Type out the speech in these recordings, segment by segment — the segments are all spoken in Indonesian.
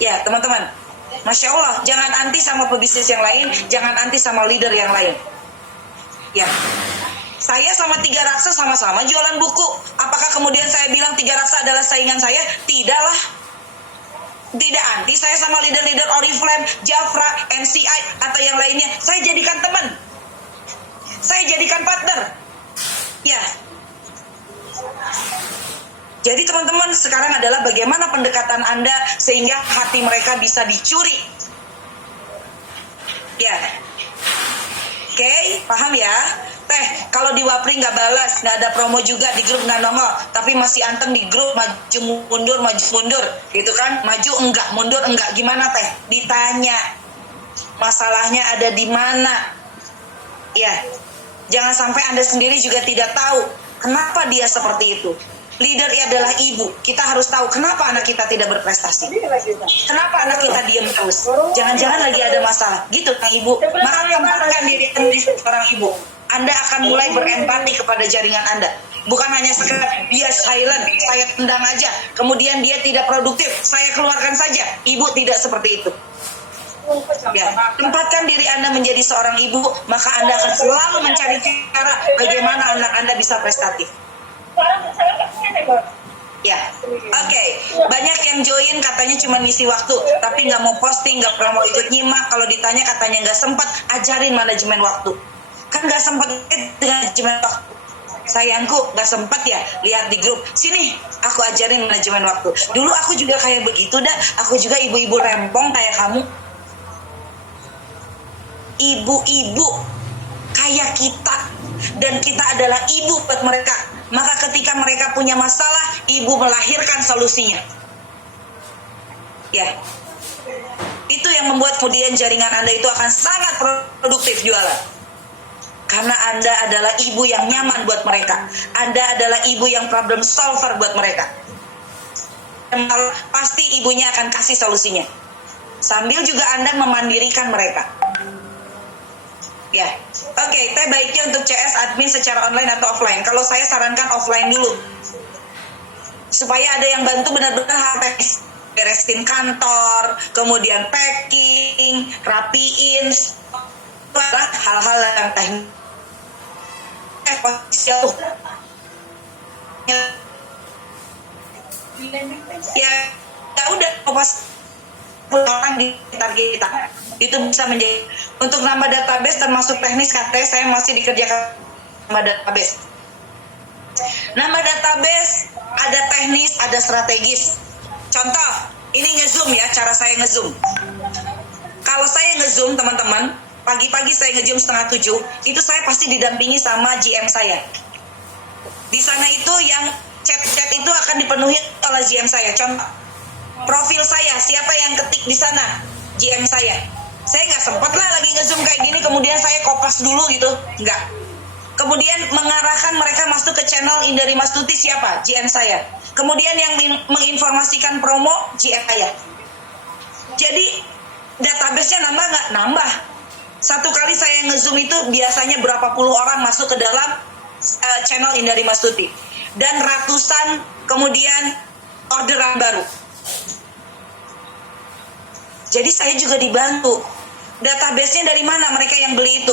Ya teman-teman, Masya Allah, jangan anti sama pebisnis yang lain, jangan anti sama leader yang lain. Ya, saya sama Tiga Raksa sama-sama jualan buku. Apakah kemudian saya bilang Tiga Raksa adalah saingan saya? Tidaklah. Tidak anti saya sama leader-leader Oriflame, Jafra, MCI, atau yang lainnya. Saya jadikan teman. Saya jadikan partner. Ya. Jadi teman-teman, sekarang adalah bagaimana pendekatan Anda sehingga hati mereka bisa dicuri. Ya. Oke, paham ya? Teh, kalau di Wapri nggak balas, nggak ada promo juga, di grup nggak nongol, tapi masih anteng di grup, maju mundur, gitu kan? Maju enggak, mundur enggak, gimana Teh? Ditanya, masalahnya ada di mana? Ya, jangan sampai Anda sendiri juga tidak tahu kenapa dia seperti itu. Leader adalah ibu. Kita harus tahu kenapa anak kita tidak berprestasi. Kenapa anak kita diam terus? Jangan-jangan lagi ada masalah. Gitu, Kang Ibu. Maka tempatkan diri seorang ibu. Anda akan mulai berempati kepada jaringan Anda. Bukan hanya sekedar dia silent, saya tendang aja. Kemudian dia tidak produktif, saya keluarkan saja. Ibu tidak seperti itu. Ya, tempatkan diri Anda menjadi seorang ibu, maka Anda akan selalu mencari cara bagaimana anak Anda bisa prestatif. Ya, oke. Banyak yang join katanya cuma ngisi waktu, tapi nggak mau posting, nggak pernah mau ikut nyimak. Kalau ditanya katanya nggak sempat, ajarin manajemen waktu. Kan nggak sempat dengan manajemen waktu. Sayangku nggak sempat ya, lihat di grup. Sini, aku ajarin manajemen waktu. Dulu aku juga kayak begitu dah. Aku juga ibu-ibu rempong kayak kamu. Ibu-ibu kayak kita, dan kita adalah ibu buat mereka. Maka ketika mereka punya masalah, ibu melahirkan solusinya. Ya, itu yang membuat kemudian jaringan Anda itu akan sangat produktif jualan. Karena Anda adalah ibu yang nyaman buat mereka. Anda adalah ibu yang problem solver buat mereka. Dan pasti ibunya akan kasih solusinya. Sambil juga Anda memandirikan mereka. Ya, oke. Teh baiknya untuk CS admin secara online atau offline? Kalau saya sarankan offline dulu, supaya ada yang bantu benar-benar hal teknis, beresin kantor, kemudian packing, rapiin, hal-hal yang teknis. Ya udah, pas orang di sekitar kita itu bisa menjadi. Untuk nambah database termasuk teknis, katanya saya masih dikerjakan nambah database. Nambah database ada teknis, ada strategis. Contoh, ini nge-zoom ya, cara saya nge-zoom. Kalau saya nge-zoom teman-teman, pagi-pagi saya nge-zoom 6:30, itu saya pasti didampingi sama GM saya. Di sana itu yang chat-chat itu akan dipenuhi oleh GM saya. Contoh, profil saya, siapa yang ketik di sana? GM saya. Saya nggak sempat lah lagi nge-zoom kayak gini, kemudian saya kopas dulu gitu. Nggak. Kemudian mengarahkan mereka masuk ke channel Indari Mastuti siapa? GM saya. Kemudian yang menginformasikan promo, GM saya. Jadi database-nya nambah nggak? Nambah. Satu kali saya nge-zoom itu biasanya berapa puluh orang masuk ke dalam channel Indari Mastuti. Dan ratusan kemudian orderan baru. Jadi saya juga dibantu. Database-nya dari mana mereka yang beli itu?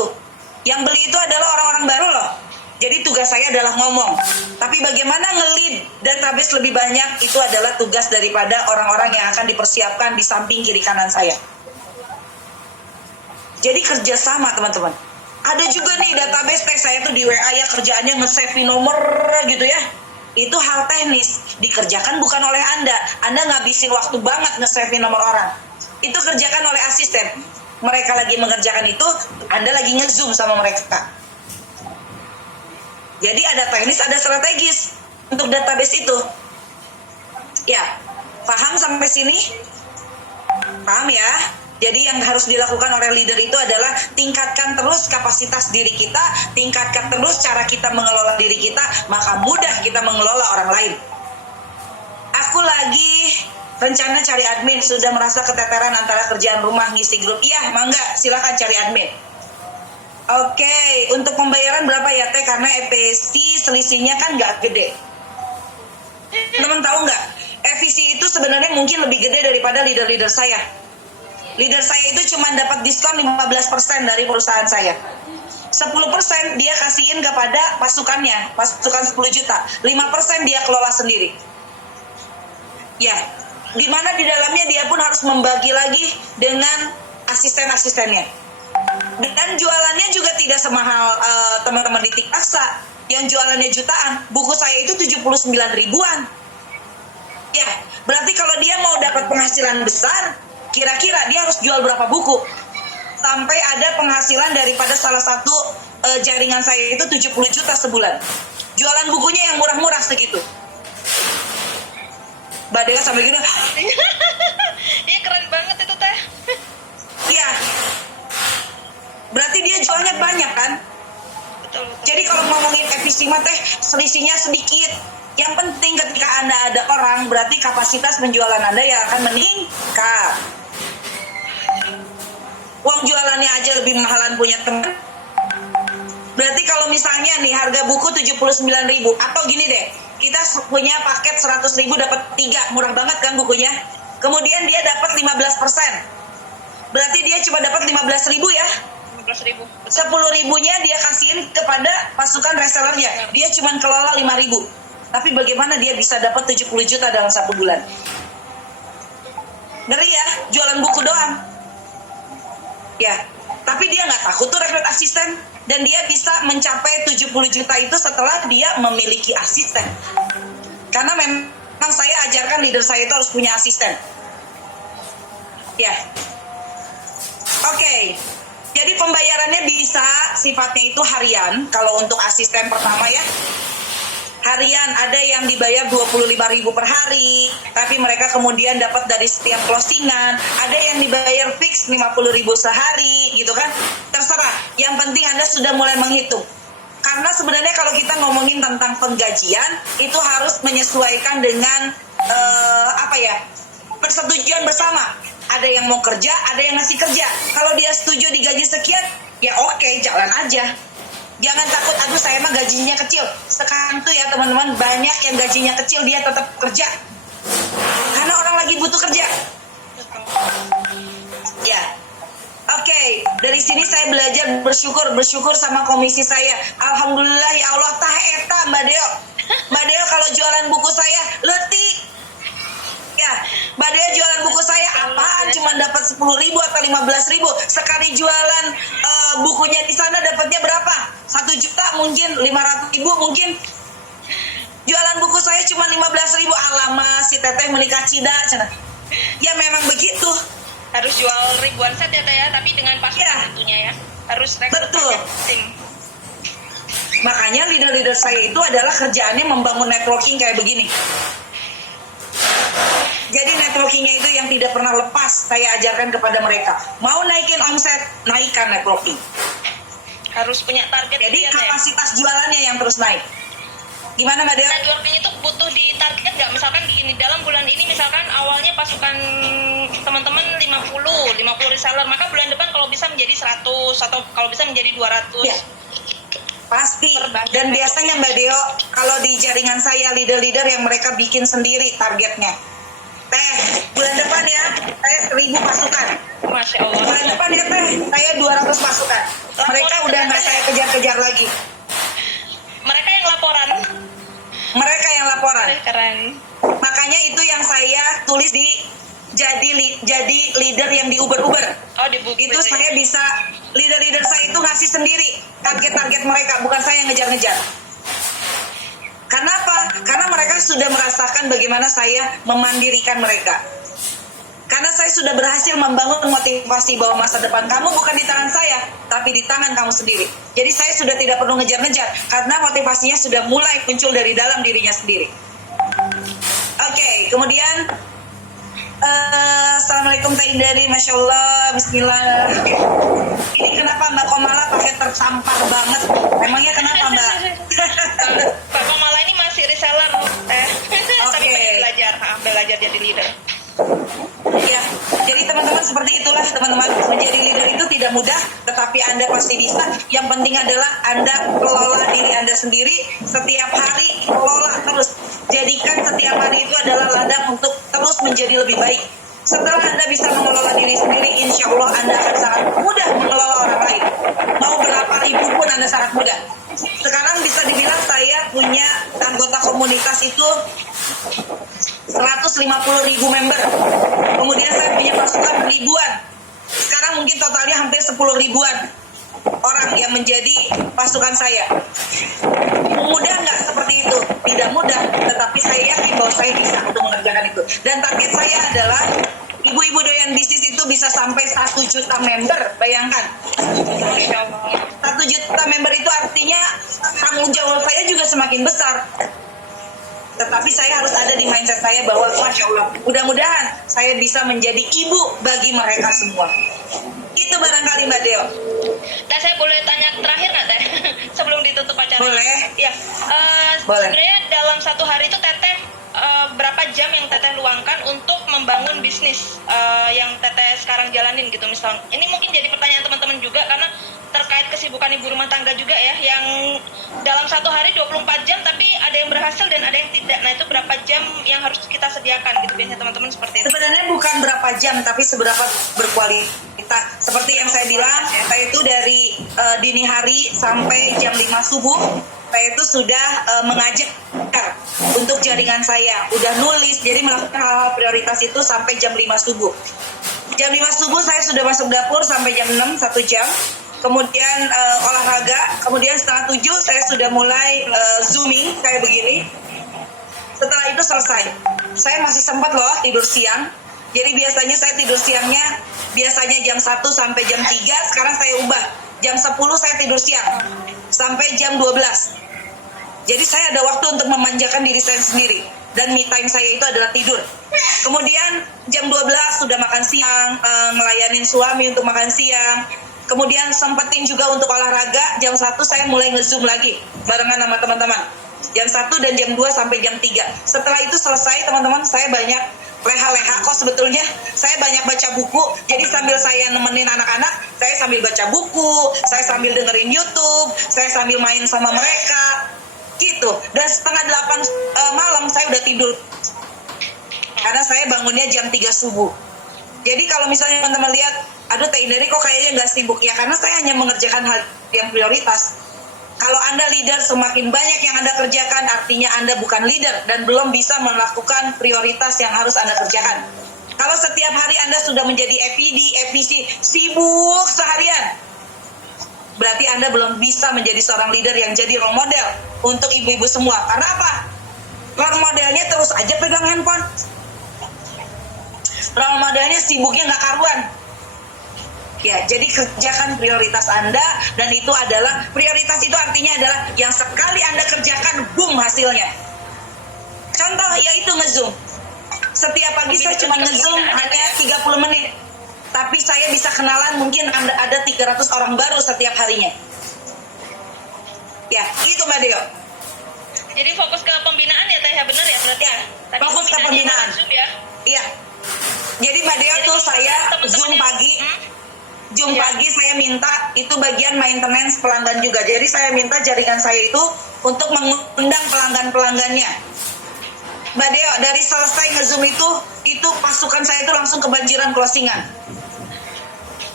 Yang beli itu adalah orang-orang baru loh. Jadi tugas saya adalah ngomong. Tapi bagaimana nge-lead database lebih banyak, itu adalah tugas daripada orang-orang yang akan dipersiapkan di samping kiri kanan saya. Jadi kerjasama teman-teman. Ada juga nih database teks saya tuh di WA ya, kerjaannya nge-save nomor gitu ya. Itu hal teknis, dikerjakan bukan oleh Anda. Anda ngabisin waktu banget nge-save nomor orang. Itu kerjakan oleh asisten. Mereka lagi mengerjakan itu, Anda lagi nge-zoom sama mereka. Jadi ada teknis, ada strategis untuk database itu. Ya, paham sampai sini? Paham ya? Jadi yang harus dilakukan oleh leader itu adalah tingkatkan terus kapasitas diri kita, tingkatkan terus cara kita mengelola diri kita, maka mudah kita mengelola orang lain. Aku lagi rencana cari admin, sudah merasa keteteran antara kerjaan rumah ngisi grup. Iya, mangga, silakan cari admin. Oke, untuk pembayaran berapa ya Teh? Karena FPC selisihnya kan nggak gede. Teman tahu nggak? FVC itu sebenarnya mungkin lebih gede daripada leader-leader saya. Leader saya itu cuma dapat diskon 15% dari perusahaan saya. 10% dia kasihin kepada pasukannya, pasukan 10 juta. 5% dia kelola sendiri. Ya, dimana di dalamnya dia pun harus membagi lagi dengan asisten-asistennya. Dan jualannya juga tidak semahal teman-teman di Tikasa yang jualannya jutaan. Buku saya itu 79 ribuan. Ya, berarti kalau dia mau dapat penghasilan besar, kira-kira dia harus jual berapa buku? Sampai ada penghasilan daripada salah satu jaringan saya itu 70 juta sebulan. Jualan bukunya yang murah-murah segitu. Mbak Dea sampai gini. Iya, keren banget itu teh. Iya. Berarti dia jualnya banyak kan? Betul. Jadi kalau ngomongin efisiensi teh selisihnya sedikit. Yang penting ketika Anda ada orang, berarti kapasitas penjualan Anda yang akan meningkat. Uang jualannya aja lebih mahalan punya teman. Berarti kalau misalnya nih harga buku 79.000 atau gini deh, kita punya paket 100.000 dapat 3, murah banget kan bukunya. Kemudian dia dapat 15%. Berarti dia cuma dapat 15.000 ya. 15.000. 10.000-nya dia kasihin kepada pasukan resellernya. Dia cuma kelola 5.000. Tapi bagaimana dia bisa dapat 70 juta dalam 1 bulan? Ngeri ya, jualan buku doang. Ya, tapi dia nggak takut tuh rekrut asisten. Dan dia bisa mencapai 70 juta itu setelah dia memiliki asisten. Karena memang saya ajarkan leader saya itu harus punya asisten. Ya. Oke. Jadi pembayarannya bisa sifatnya itu harian. Kalau untuk asisten pertama ya. Harian, ada yang dibayar 25.000 per hari, tapi mereka kemudian dapat dari setiap closingan. Ada yang dibayar fix 50.000 sehari, gitu kan? Terserah. Yang penting Anda sudah mulai menghitung. Karena sebenarnya kalau kita ngomongin tentang penggajian, itu harus menyesuaikan dengan persetujuan bersama. Ada yang mau kerja, ada yang ngasih kerja. Kalau dia setuju digaji sekian, ya oke, jalan aja. Jangan takut, aduh saya mah gajinya kecil. Sekarang tuh ya teman-teman, banyak yang gajinya kecil dia tetap kerja. Karena orang lagi butuh kerja. Ya. Oke, dari sini saya belajar bersyukur sama komisi saya. Alhamdulillah ya Allah, tah eta Mbak Deo. Mbak Deo kalau jualan buku saya, letih. Ya, Mbak Dea jualan buku saya apaan? Cuma dapat 10.000 atau 15.000. Sekali jualan bukunya di sana dapatnya berapa? 1 juta mungkin, 500.000 mungkin. Jualan buku saya cuma 15.000. Alamak, si teteh menikah cida. Ya memang begitu. Harus jual ribuan set ya teh ya, tapi dengan pasukan tentunya ya. Harus rekrut tim. Makanya leader-leader saya itu adalah kerjaannya membangun networking kayak begini. Jadi networkingnya itu yang tidak pernah lepas saya ajarkan kepada mereka. Mau naikin omset, naikkan networking. Harus punya target. Jadi kapasitas jualannya yang terus naik. Gimana Mbak Dea? Networking itu butuh ditarget nggak? Misalkan gini, dalam bulan ini misalkan awalnya pasukan teman-teman 50 reseller, maka bulan depan kalau bisa menjadi 100 atau kalau bisa menjadi 200. Ya. Pasti. Dan biasanya Mbak Deo, kalau di jaringan saya leader-leader yang mereka bikin sendiri targetnya. Teh, bulan depan ya, saya 1.000 pasukan. Masya Allah. Bulan depan ya teh, saya 200 pasukan. Mereka udah nggak saya kejar-kejar lagi. Mereka yang laporan. Mereka yang laporan. Keren. Makanya itu yang saya tulis di jadi leader yang di Uber. Oh, di buku itu saya bisa, leader-leader saya itu ngasih sendiri target-target mereka, bukan saya yang ngejar-ngejar. Kenapa? Karena mereka sudah merasakan bagaimana saya memandirikan mereka. Karena saya sudah berhasil membangun motivasi bahwa masa depan kamu bukan di tangan saya, tapi di tangan kamu sendiri. Jadi saya sudah tidak perlu ngejar-ngejar, karena motivasinya sudah mulai muncul dari dalam dirinya sendiri. Oke, kemudian Assalamualaikum Teh Indari, Masya Allah, Bismillah. Ini kenapa Mbak Komala pakai tersampar banget? Emangnya kenapa Mbak? Mbak Komala ini masih reseller, tapi belajar jadi leader. Ya, jadi teman-teman seperti itulah teman-teman, menjadi leader itu tidak mudah, tetapi Anda pasti bisa. Yang penting adalah Anda kelola diri Anda sendiri, setiap hari kelola terus. Jadikan setiap hari itu adalah ladang untuk terus menjadi lebih baik. Setelah Anda bisa mengelola diri sendiri, insya Allah Anda akan sangat mudah mengelola orang lain. Mau berapa ribu pun Anda sangat mudah. Sekarang bisa dibilang saya punya anggota komunitas itu 150.000 member. Kemudian saya punya pasukan ribuan. Sekarang mungkin totalnya hampir 10 ribuan orang yang menjadi pasukan saya. Mudah nggak seperti itu? Tidak mudah, tetapi saya yakin bahwa saya bisa untuk mengerjakan itu. Dan target saya adalah ibu-ibu doyan bisnis itu bisa sampai 1 juta member. Bayangkan, 1 juta member itu artinya tanggung jawab saya juga semakin besar. Tetapi saya harus ada di mindset saya bahwa Masya Allah, mudah-mudahan saya bisa menjadi ibu bagi mereka semua. Itu barangkali Mbak Deo. Teh, saya boleh tanya terakhir nggak Teh? Sebelum ditutup acara. Boleh. Ya, Boleh. sebenarnya dalam satu hari itu Teteh berapa jam yang Teteh luangkan untuk membangun bisnis yang Teteh sekarang jalanin gitu misalnya. Ini mungkin jadi pertanyaan teman-teman juga karena terkait kesibukan ibu rumah tangga juga ya, yang dalam satu hari 24 jam tapi ada yang berhasil dan ada yang tidak. Nah, itu berapa jam yang harus kita sediakan gitu biasanya teman-teman seperti itu? Sebenarnya bukan berapa jam, tapi seberapa berkualitas. Seperti yang saya bilang, saya itu dari dini hari sampai jam 5 subuh, saya itu sudah mengajak untuk jaringan saya, udah nulis, jadi melakukan hal-hal prioritas itu sampai jam 5 subuh. Jam 5 subuh saya sudah masuk dapur sampai jam 6, 1 jam. Kemudian olahraga, kemudian setengah 7 saya sudah mulai zooming kayak begini. Setelah itu selesai. Saya masih sempat loh tidur siang. Jadi biasanya saya tidur siangnya biasanya jam 1 sampai jam 3, sekarang saya ubah. Jam 10 saya tidur siang sampai jam 12. Jadi saya ada waktu untuk memanjakan diri saya sendiri. Dan me time saya itu adalah tidur. Kemudian jam 12 sudah makan siang, ngelayanin suami untuk makan siang. Kemudian sempetin juga untuk olahraga. Jam 1 saya mulai nge-zoom lagi barengan sama teman-teman. Jam 1 dan jam 2 sampai jam 3. Setelah itu selesai teman-teman, saya banyak leha-leha kok sebetulnya. Saya banyak baca buku. Jadi sambil saya nemenin anak-anak, saya sambil baca buku, saya sambil dengerin YouTube, saya sambil main sama mereka. Gitu. Dan setengah 8 malam saya udah tidur. Karena saya bangunnya jam 3 subuh. Jadi kalau misalnya teman-teman lihat, aduh Teh Indari kok kayaknya nggak sibuk, ya karena saya hanya mengerjakan hal yang prioritas. Kalau Anda leader, semakin banyak yang Anda kerjakan, artinya Anda bukan leader dan belum bisa melakukan prioritas yang harus Anda kerjakan. Kalau setiap hari Anda sudah menjadi EPD, EPC, sibuk seharian, berarti Anda belum bisa menjadi seorang leader yang jadi role model untuk ibu-ibu semua. Karena apa? Role modelnya terus aja pegang handphone. Role modelnya sibuknya nggak karuan. Ya, jadi kerjakan prioritas Anda, dan itu adalah, prioritas itu artinya adalah yang sekali Anda kerjakan, boom hasilnya. Contoh, yaitu nge-zoom. Setiap pagi saya cuma nge-zoom hanya 30 menit. Tapi saya bisa kenalan mungkin ada 300 orang baru setiap harinya. Ya, itu Mbak Deo. Jadi fokus ke pembinaan ya Teh, ya benar ya berarti ya? Tadi Fokus ke pembinaan. Zoom ya? Iya. Jadi Mbak Deo tuh saya zoom pagi. Zoom pagi saya minta itu bagian maintenance pelanggan juga. Jadi saya minta jaringan saya itu untuk mengundang pelanggan-pelanggannya. Mbak Deo, dari selesai nge-zoom itu pasukan saya itu langsung kebanjiran closingan.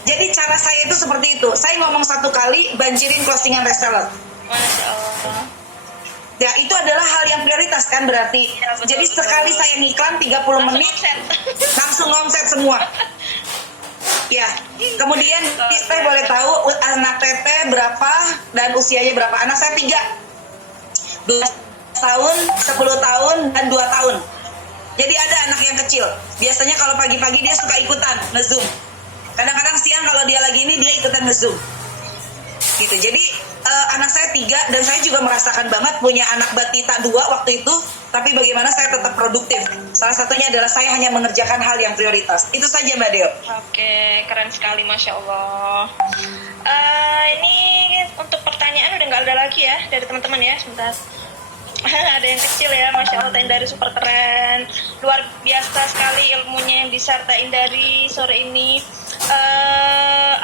Jadi cara saya itu seperti itu. Saya ngomong 1 kali, banjirin closingan reseller. Masya Allah. Ya, itu adalah hal yang prioritas kan berarti. Ya, betul, jadi sekali saya ngiklan 30 menit, langsung omset semua. Ya, kemudian saya boleh tahu anak Teteh berapa dan usianya berapa? Anak saya 3. 12 tahun, 10 tahun, dan 2 tahun. Jadi ada anak yang kecil. Biasanya kalau pagi-pagi dia suka ikutan nge-zoom. Kadang-kadang siang kalau dia lagi ini, dia ikutan nge-zoom. Gitu. Jadi anak saya 3, dan saya juga merasakan banget punya anak batita 2 waktu itu. Tapi bagaimana saya tetap produktif. Salah satunya adalah saya hanya mengerjakan hal yang prioritas. Itu saja Mbak Deo. Oke, keren sekali, Masya Allah. Ini untuk pertanyaan udah nggak ada lagi ya dari teman-teman ya, sebentar. Ada yang kecil ya, Masya Allah, Teh Indari super keren. Luar biasa sekali ilmunya Indisar Teh Indari sore ini.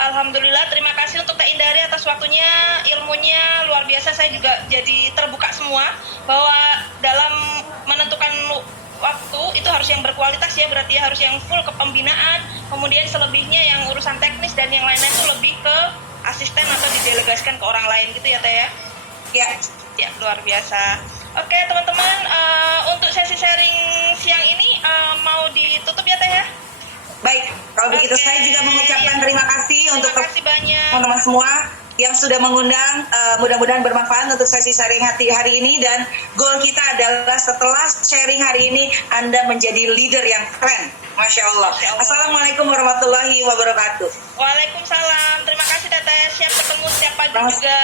Alhamdulillah, terima kasih untuk Teh Indari atas waktunya, ilmunya luar biasa. Saya juga jadi terbuka semua bahwa dalam menentukan waktu itu harus yang berkualitas ya, berarti harus yang full ke pembinaan, kemudian selebihnya yang urusan teknis dan yang lain-lain itu lebih ke asisten atau didelegasikan ke orang lain gitu ya Teh ya. Ya, luar biasa. Oke teman-teman, untuk sesi sharing siang ini mau ditutup ya Teh ya. Baik, kalau begitu saya juga mengucapkan terima kasih untuk kasih banyak teman-teman semua yang sudah mengundang. Mudah-mudahan bermanfaat untuk sesi sharing hari ini, dan goal kita adalah setelah sharing hari ini Anda menjadi leader yang keren. Masya Allah. Assalamualaikum warahmatullahi wabarakatuh. Waalaikumsalam. Terima kasih Teteh. Siap ketemu setiap pagi juga.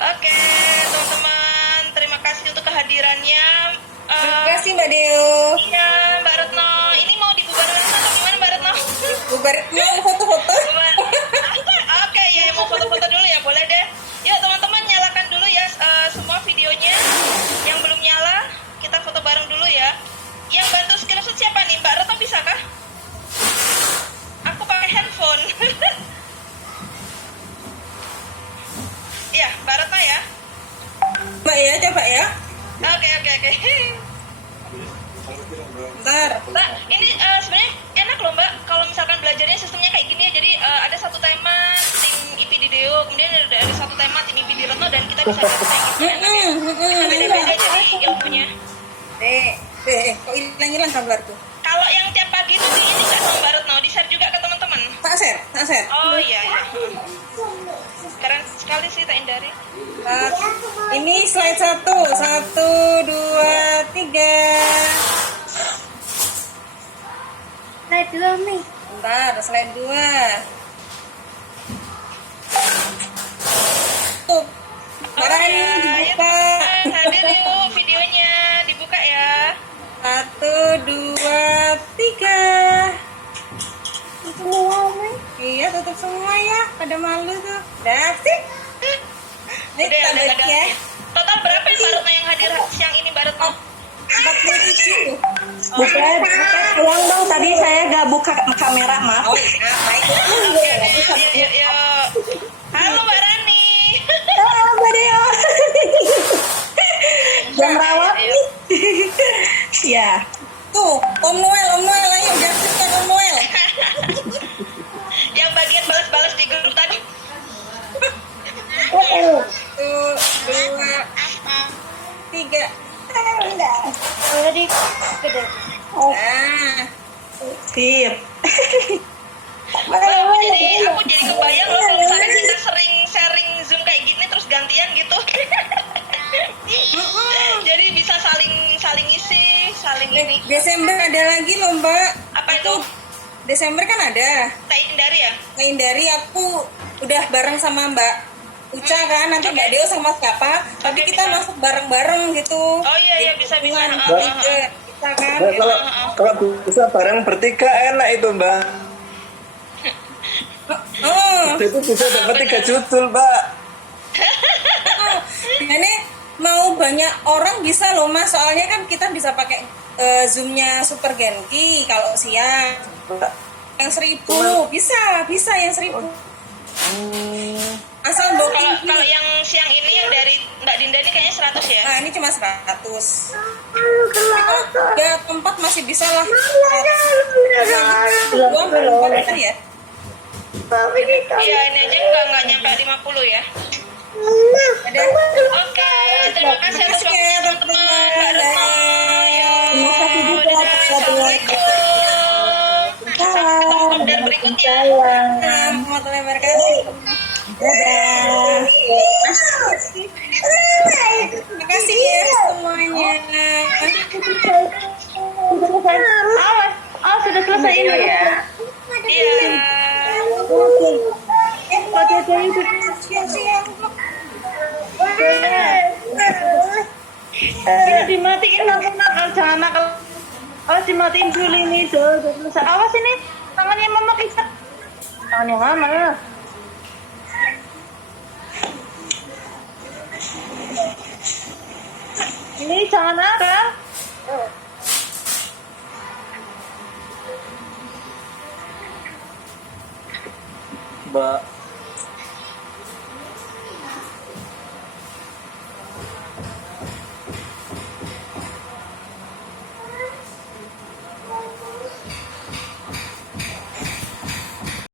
Oke teman-teman, terima kasih untuk kehadirannya. Terima kasih Mbak Deo. Iya Mbak Retno. Ini mau dibubarkan atau gimana Mbak Retno? Bubar, mau foto-foto? Oke ya, mau foto-foto dulu ya, boleh deh. Yuk teman-teman, nyalakan dulu ya semua videonya. Yang belum nyala, kita foto bareng dulu ya. Yang bantu screenshot siapa nih? Mbak Retno bisa kah? Aku pakai handphone. Iya, Mbak Retno ya. Mbak ya, coba ya. Oke. Bentar. Mbak, ini sebenarnya enak loh Mbak, kalau misalkan belajarnya sistemnya kayak gini ya. Jadi ada satu tema tim IP di Deo, kemudian ada satu tema tim IP di Retno, dan kita bisa gitu. Bisa beda-beda jadi ilmunya. Kok hilang kabar tuh? Kalau yang tiap pagi itu di ini nggak sama Mbak Retno, di-share juga ke teman-teman. Tak share. Oh iya. Keren sekali sih Teh Indari. Ini slide 1, 1, 2, 3. Slide 2 nih. Bentar, slide 2. Tuh, barang ini dibuka. Hadir yuk, videonya dibuka ya. 1, 2, 3. Semua nih. Iya, tutup semua ya. Pada malu tuh. Dah sih. Ini Udah kita bagi ya. Total berapa ya Mbak Retno yang hadir siang ini Mbak Retno? 47. Buka ulang dong, tadi saya gak buka kamera, maaf. Oh iya, baik. Yuk. Halo Mbak Rani. Halo Mbak Deo. Jam rawat nih. Ya. Tuh, Om Noel, ayo gantikan Om Noel. Yang bagian balas-balas di grup tadi. 1, 2, 3. Nah, Sip. Aku jadi kebayang loh kalau misalnya kita sering sharing Zoom kayak gini terus gantian gitu. Jadi bisa saling isi, saling ini. Desember ada lagi loh Mbak. Apa itu? Desember kan ada. Teh Indari ya? Lain dari aku udah bareng sama Mbak Uca kan, nanti Mbak Deo sama siapa, tapi kita bisa. masuk bareng-bareng gitu. Oh iya bisa. Kita kan. Mbak, kalau bisa bareng bertiga enak itu Mbak. Itu bisa dapat 3 judul Mbak. Ini mau banyak orang bisa loh Mas, soalnya kan kita bisa pakai Zoom-nya Super Genki kalau siang. Yang 1000 bisa yang 1000. Asal bawa Kalau yang siang ini yang dari Mbak Dinda ini kayaknya 100 ya? Nah, ini cuma 100. Ya, tempat masih bisa lah. Dua bisa ya? Iya, ini aja nggak nyampe 50 ya. Ada. Oke, terima kasih atas waktunya teman-teman. Mbak Retno. Terima kasih juga atas waktunya. Assalamualaikum. Sampai ketemu dan berikutnya. Warahmatullahi wabarakatuh. Dadah. Terima kasih ya semuanya. Sudah selesai ini ya? Iya. Ini dimatiin nakal, jangan nakal. Awas dimatiin dulu ini, udah selesai. Awas ini, tangannya mama kita. Tangannya mama. Ini jangan nakal. Mbak